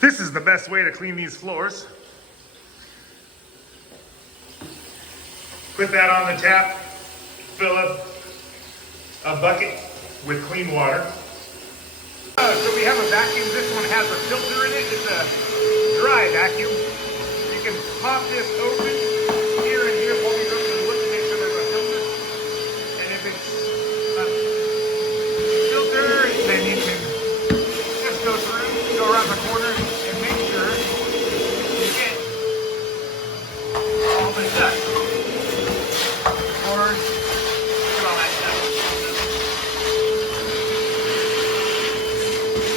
This is the best way to clean these floors. Put that on the tap, fill up a bucket with clean water. So we have a vacuum. This one has a filter in it. It's a dry vacuum. You can pop this open here and here, hold it open and look to make sure there's a filter. And if it's a filter, then you can just go through, go around the corner, and make sure you get all the dust. Or get all that dust.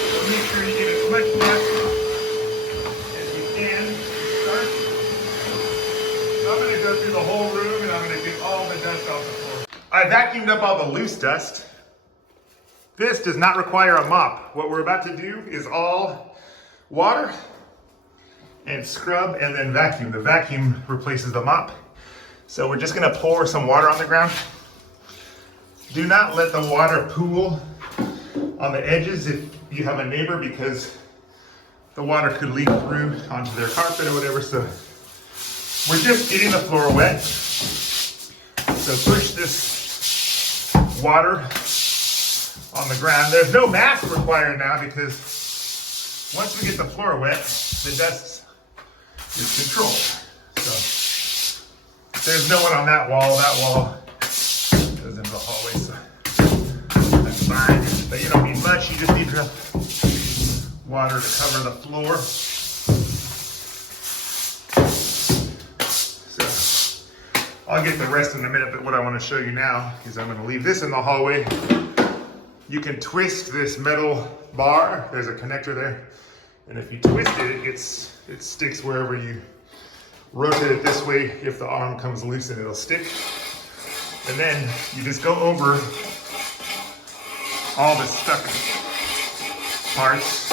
So make sure you get as much dust as you can to start. So I'm going to go through the whole room and I'm going to get all the dust off the floor. I vacuumed up all the loose dust. This does not require a mop. What we're about to do is all water and scrub and then vacuum. The vacuum replaces the mop. So we're just gonna pour some water on the ground. Do not let the water pool on the edges if you have a neighbor, because the water could leak through onto their carpet or whatever. So we're just getting the floor wet. So push this water on the ground. There's no mask required now, because once we get the floor wet, the dust is controlled. So there's no one on that wall. That wall goes into the hallway, so that's fine. But you don't need much. You just need enough water to cover the floor. So I'll get the rest in a minute, but what I want to show you now is I'm going to leave this in the hallway. You can twist this metal bar. There's a connector there. And if you twist it, it sticks wherever you rotate it this way. If the arm comes loose, and it'll stick. And then you just go over all the stuck parts.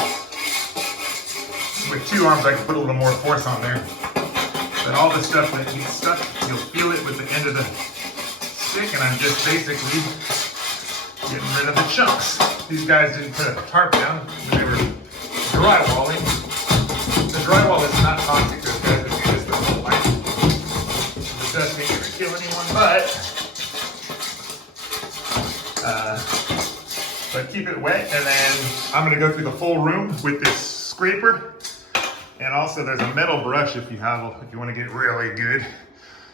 With two arms, I can put a little more force on there. But all the stuff that gets stuck, you'll feel it with the end of the stick. And I'm just basically getting rid of the chunks. These guys didn't put a tarp down when they were drywalling. The drywall is not toxic. Those guys would do this their whole life. The dust ain't gonna kill anyone, but keep it wet. And then I'm gonna go through the full room with this scraper. And also there's a metal brush if you want to get really good.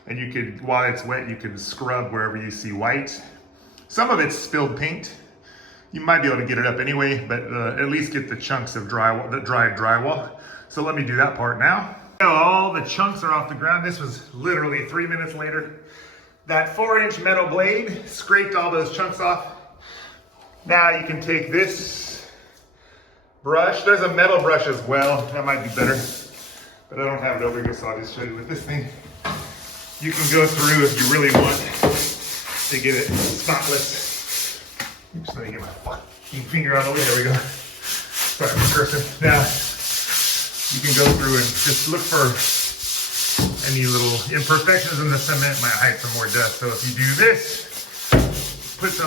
And you could, while it's wet, you can scrub wherever you see white. Some of it's spilled paint. You might be able to get it up anyway, but at least get the chunks of drywall, the dried drywall. So let me do that part now. All the chunks are off the ground. This was literally 3 minutes later. That 4-inch metal blade scraped all those chunks off. Now you can take this brush. There's a metal brush as well. That might be better, but I don't have it over here, so I'll just show you with this thing. You can go through if you really want to get it spotless. Oops, let me get my fucking finger out of the way. There we go. Sorry, I'm cursing. Now, you can go through and just look for any little imperfections in the cement. Might hide some more dust. So if you do this, put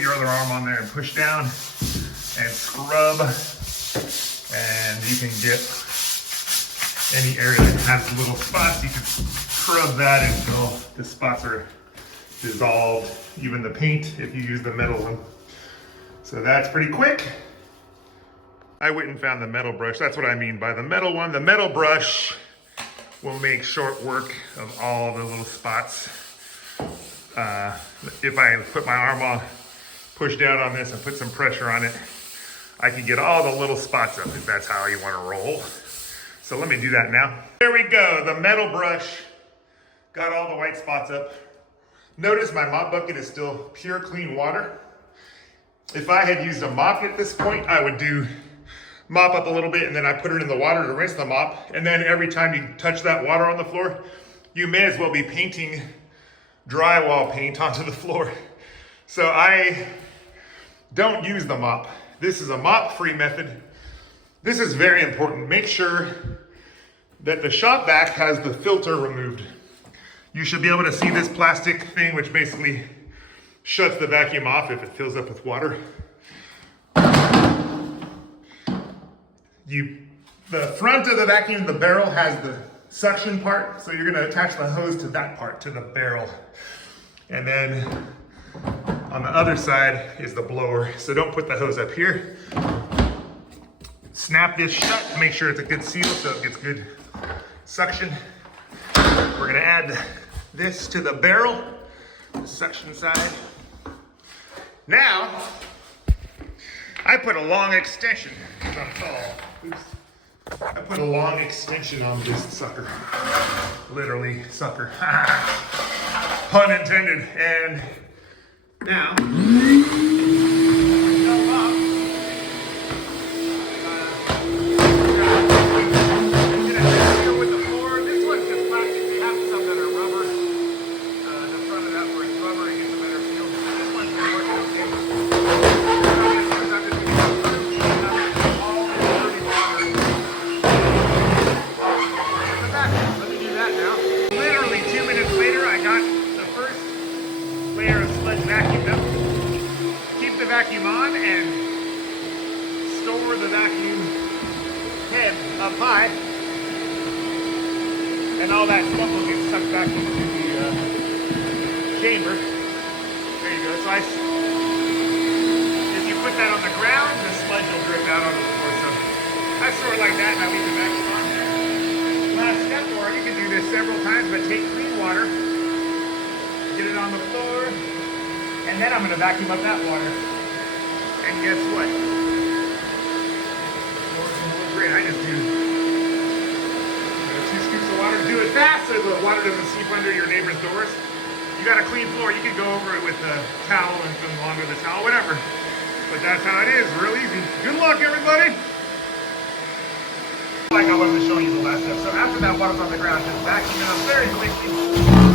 your other arm on there and push down and scrub, and you can get any area that has little spots. You can scrub that until the spots are dissolved, even the paint if you use the metal one. So that's pretty quick. I went and found the metal brush. That's what I mean by the metal one. The metal brush will make short work of all the little spots. If I put my arm on, push down on this and put some pressure on it, I can get all the little spots up if that's how you want to roll. So let me do that now. There we go. The metal brush got all the white spots up. Notice my mop bucket is still pure clean water. If I had used a mop at this point, I would mop up a little bit and then I put it in the water to rinse the mop. And then every time you touch that water on the floor, you may as well be painting drywall paint onto the floor. So I don't use the mop. This is a mop-free method. This is very important. Make sure that the shop vac has the filter removed. You should be able to see this plastic thing, which basically shuts the vacuum off if it fills up with water. the front of the vacuum, the barrel has the suction part, so you're gonna attach the hose to that part, to the barrel. And then on the other side is the blower. So don't put the hose up here. Snap this shut to make sure it's a good seal so it gets good suction. We're gonna add this to the barrel, the suction side. Now, I put a long extension, because I'm tall. Oops. I put a long extension on this sucker. Literally, sucker. Pun intended. And now, with the floor, this one's just plastic. They have some that are rubber. The front of that where it's rubber, it gets a better feel. This one's been working okay. Let me do that now. Literally 2 minutes later, I got the first layer of sludge vacuumed up. Keep the vacuum on and store the vacuum head up high. And all that stuff will get sucked back into the chamber. There you go. So if you put that on the ground, the sludge will drip out on the floor. So I store it like that and I leave the vacuum on there. Last step, or you can do this several times, but take clean water, get it on the floor, and then I'm going to vacuum up that water. And guess what? Great, I just do 2 scoops of water. Do it fast so the water doesn't seep under your neighbor's doors. You got a clean floor, you can go over it with a towel and some longer the towel, whatever. But that's how it is, real easy. Good luck, everybody! Like I wasn't showing you the last step. So after that water's on the ground, just vacuum it up very quickly.